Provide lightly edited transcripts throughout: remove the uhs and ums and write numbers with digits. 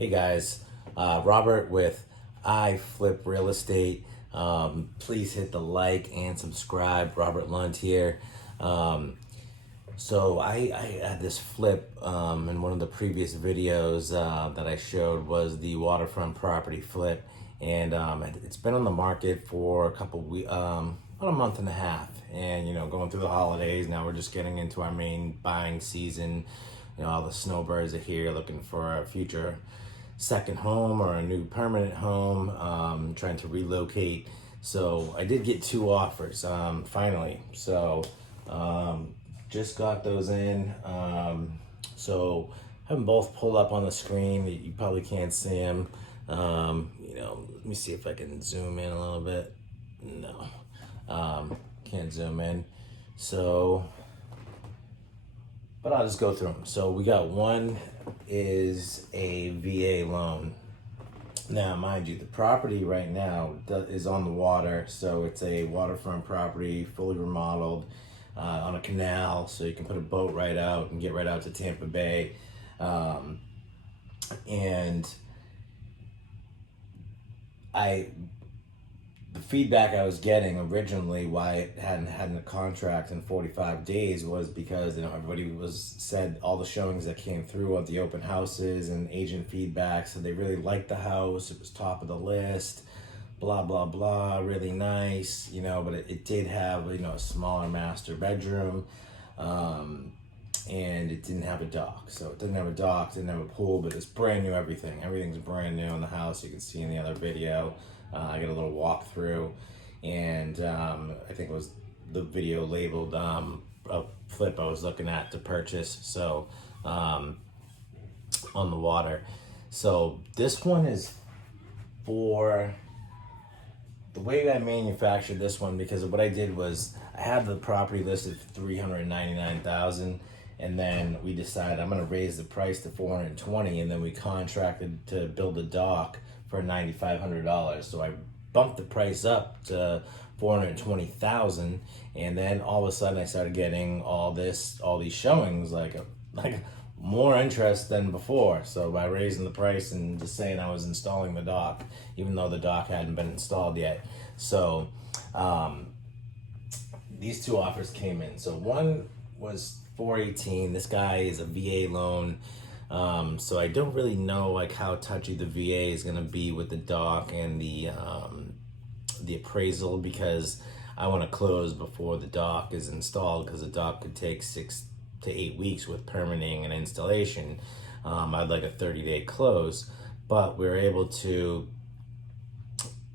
Hey guys, Robert with I Flip Real Estate. Please hit the like and subscribe. Robert Lund here. So I had this flip in one of the previous videos that I showed was the waterfront property flip, and it's been on the market for a couple weeks, about a month and a half, and going through the holidays. Now we're just getting into our main buying season. All the snowbirds are here looking for a future second home or a new permanent home, trying to relocate. So I did get two offers finally. So just got those in. So have them both pulled up on the screen. You probably can't see them. Let me see if I can zoom in a little bit. No, can't zoom in. So, but I'll just go through them. So we got one is a VA loan. Now, mind you, the property right now is on the water, so it's a waterfront property, fully remodeled, on a canal, so you can put a boat right out and get right out to Tampa Bay. And the feedback I was getting originally why it hadn't had a contract in 45 days was because everybody said all the showings that came through at the open houses and agent feedback said they really liked the house, it was top of the list, blah blah blah, really nice, but it did have a smaller master bedroom, and it didn't have a dock. So it didn't have a dock, didn't have a pool, but it's brand new. Everything's brand new in the house. You can see in the other video. I got a little walkthrough, and I think it was the video labeled a flip I was looking at to purchase. So on the water. So this one is for the way I manufactured this one, because what I did was I had the property listed for $399,000, and then we decided I'm going to raise the price to $420,000, and then we contracted to build a dock for $9,500. So I bumped the price up to $420,000, and then all of a sudden I started getting all these showings, like more interest than before. So by raising the price and just saying I was installing the dock, even though the dock hadn't been installed yet. So these two offers came in. So one was $418,000. This guy is a VA loan. So I don't really know how touchy the VA is going to be with the dock and the appraisal, because I want to close before the dock is installed, because the dock could take 6 to 8 weeks with permitting and installation. I'd like a 30-day close, but we were able to,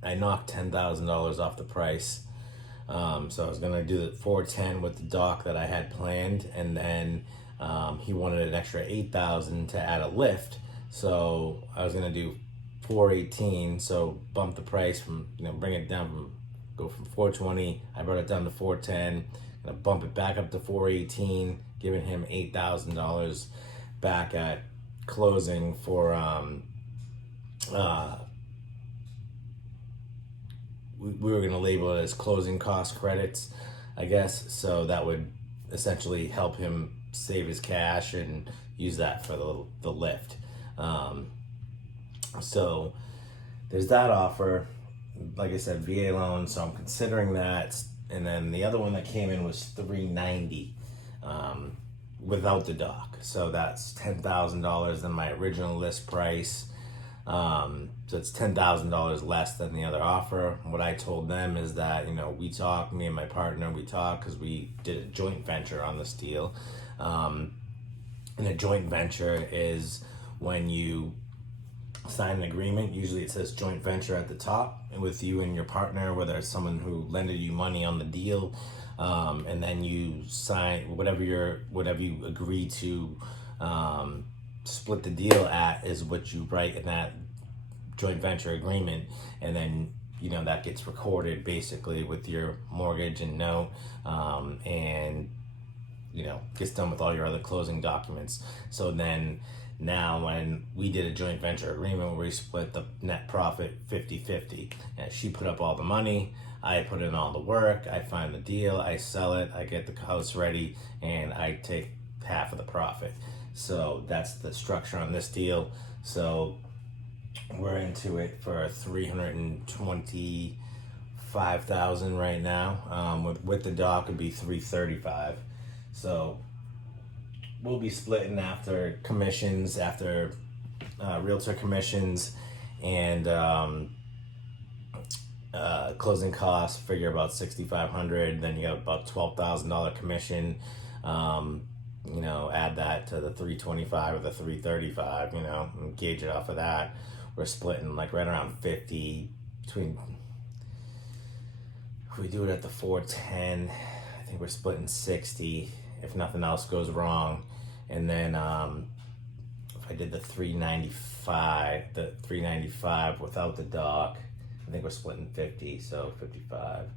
I knocked $10,000 off the price. So I was going to do the $410,000 with the dock that I had planned, and then he wanted an extra $8,000 to add a lift. So I was going to do $418,000, so bump the price from, bring it down go from $420,000. I brought it down to $410,000. Gonna bump it back up to $418,000, giving him $8,000 back at closing for we were gonna label it as closing cost credits, I guess. So that would essentially help him save his cash and use that for the lift. So there's that offer. Like I said, VA loan, so I'm considering that. And then the other one that came in was $390,000 without the dock. So that's $10,000 than my original list price. So it's $10,000 less than the other offer. What I told them is that, we talked, me and my partner, we talked because we did a joint venture on this deal. And a joint venture is when you sign an agreement, usually it says joint venture at the top, and with you and your partner, whether it's someone who lended you money on the deal, and then you sign whatever you agree to split the deal at is what you write in that joint venture agreement, and then that gets recorded basically with your mortgage and note, and gets done with all your other closing documents. So then now when we did a joint venture agreement where we split the net profit 50-50, and she put up all the money, I put in all the work, I find the deal, I sell it, I get the house ready, and I take half of the profit. So that's the structure on this deal. So we're into it for 325,000 right now. With the dock it'd be 335. So we'll be splitting after commissions, after realtor commissions, and closing costs. Figure about 6,500. Then you got about $12,000 commission. You know, add that to the 325 or the 335. You know, and gauge it off of that. We're splitting like right around 50 between. If we do it at the 410, I think we're splitting 60 if nothing else goes wrong. And then if I did the 395 without the dock, I think we're splitting 50, so 55,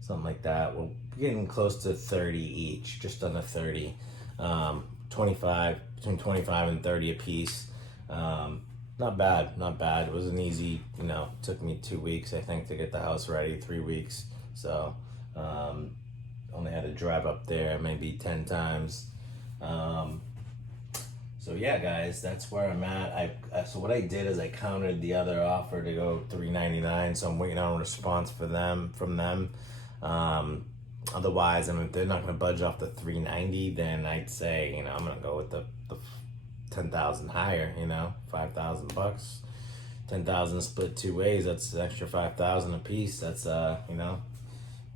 something like that. We're getting close to 30 each, just under 30. 25, between 25 and 30 a piece. Not bad. It was an easy, you know, took me 2 weeks, I think, to get the house ready, 3 weeks. So, only had to drive up there maybe 10 times. So yeah, guys, that's where I'm at. So what I did is I countered the other offer to go $399. So I'm waiting on a response from them. Otherwise, I mean, if they're not going to budge off the $390, then I'd say, you know, I'm going to go with the 10,000 higher. You know, $5,000, 10,000 split 2 ways. That's an extra 5,000 a piece. That's you know,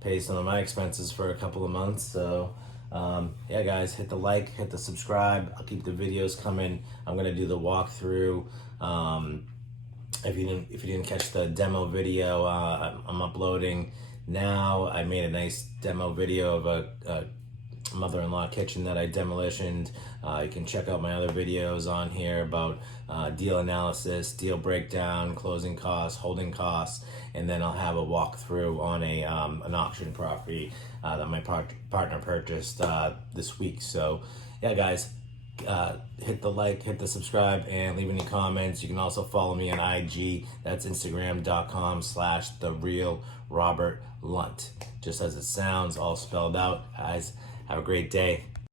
pay some of my expenses for a couple of months. So. Yeah, guys, hit the like, hit the subscribe. I'll keep the videos coming. I'm gonna do the walkthrough. If you didn't catch the demo video, I'm uploading now. I made a nice demo video of a mother-in-law kitchen that I demolitioned. You can check out my other videos on here about deal analysis, deal breakdown, closing costs, holding costs, and then I'll have a walkthrough on an auction property that my partner purchased this week. So yeah, guys, hit the like, hit the subscribe, and leave any comments. You can also follow me on IG. That's Instagram.com/therealrobertlunt. Just as it sounds, all spelled out. Guys, have a great day.